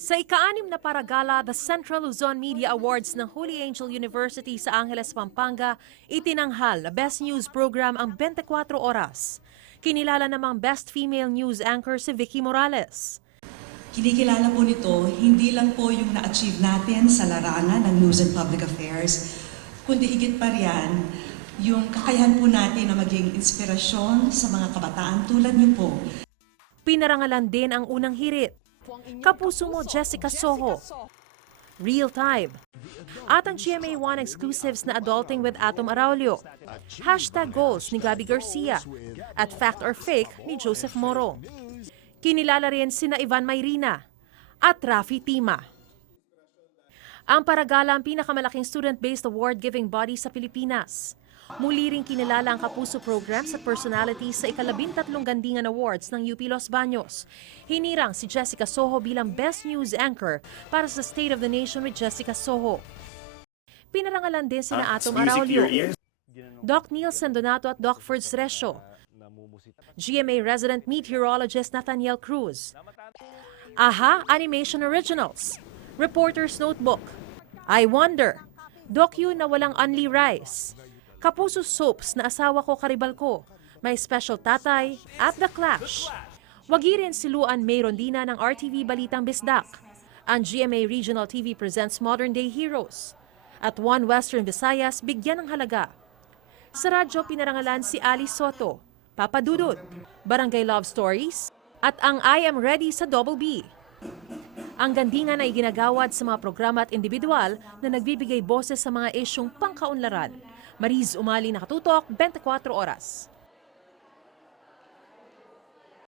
Sa ika-6 na paragala, the Central Luzon Media Awards ng Holy Angel University sa Angeles, Pampanga, itinanghal na Best News Program ang 24 oras. Kinilala namang Best Female News Anchor si Vicky Morales. Kinikilala po nito hindi lang po yung na-achieve natin sa larangan ng News and Public Affairs, kundi higit pa riyan yung kakayahan po natin na maging inspirasyon sa mga kabataan tulad niyo po. Pinarangalan din ang unang hirit. Kapuso mo, Jessica Soho. Real Time. At ang GMA1 exclusives na Adulting with Atom Araulio. #Goals ni Gabby Garcia. At Fact or Fake ni Joseph Moro. Kinilala rin sina Ivan Mayrina at Rafi Tima. Ang paragala ang pinakamalaking student-based award-giving body sa Pilipinas. Muli ring kinilala ang Kapuso Programs at personalities sa ika-13 Gandingan Awards ng UP Los Baños. Hinirang si Jessica Soho bilang Best News Anchor para sa State of the Nation with Jessica Soho. Pinarangalan din sina Atom Araulio, Doc Nielsen Donato at Doc Ferds Resio, GMA resident meteorologist Nathaniel Cruz, AHA Animation Originals, Reporter's Notebook, I Wonder, Docu na walang Only Rice, Kapuso Soaps na Asawa Ko Karibal Ko, May Special Tatay at The Clash. Wagi rin siluan May Rondina ng RTV Balitang Bisdak. Ang GMA Regional TV presents Modern Day Heroes. At One Western Visayas bigyan ng halaga. Sa radyo pinarangalan si Ali Soto, Papa Dudut, Barangay Love Stories, at ang I Am Ready sa Double B. Ang Gandingan ay ginagawad sa mga programa at individual na nagbibigay boses sa mga isyong pangkaunlaran. Mariz Umali, Nakatutok, 24 Oras.